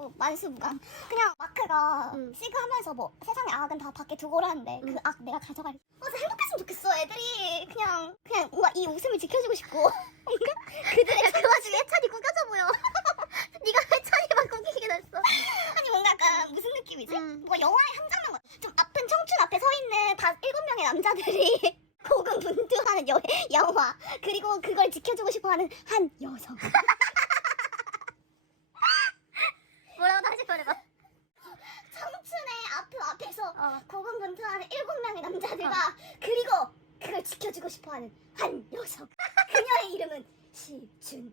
뭐 만수무강 그냥 마크가 음. 시그 하면서 뭐 세상의 악은 다 밖에 두고라는데 그 음. 악 내가 가져갈 어, 진짜 행복했으면 좋겠어 애들이 그냥 그냥 뭔가 이 웃음을 지켜주고 싶고 뭔가 그들의 그 와중에 해찬이 구겨져 보여. 네가 해찬이만 구기게 됐어. 아니 뭔가 약간 무슨 느낌이지? 음. 뭐 영화의 한 장면 같아. 좀 아픈 청춘 앞에 서 있는 다 일곱 명의 남자들이 고군분투하는 여, 영화 그리고 그걸 지켜주고 싶어하는 한 여성 뭐라고 다시 말해봐. 청춘의 아픔 앞에서 어. 고군 분투하는 일곱 명의 남자들과 그리고 그걸 지켜주고 싶어하는 한 여성 그녀의 이름은 시준희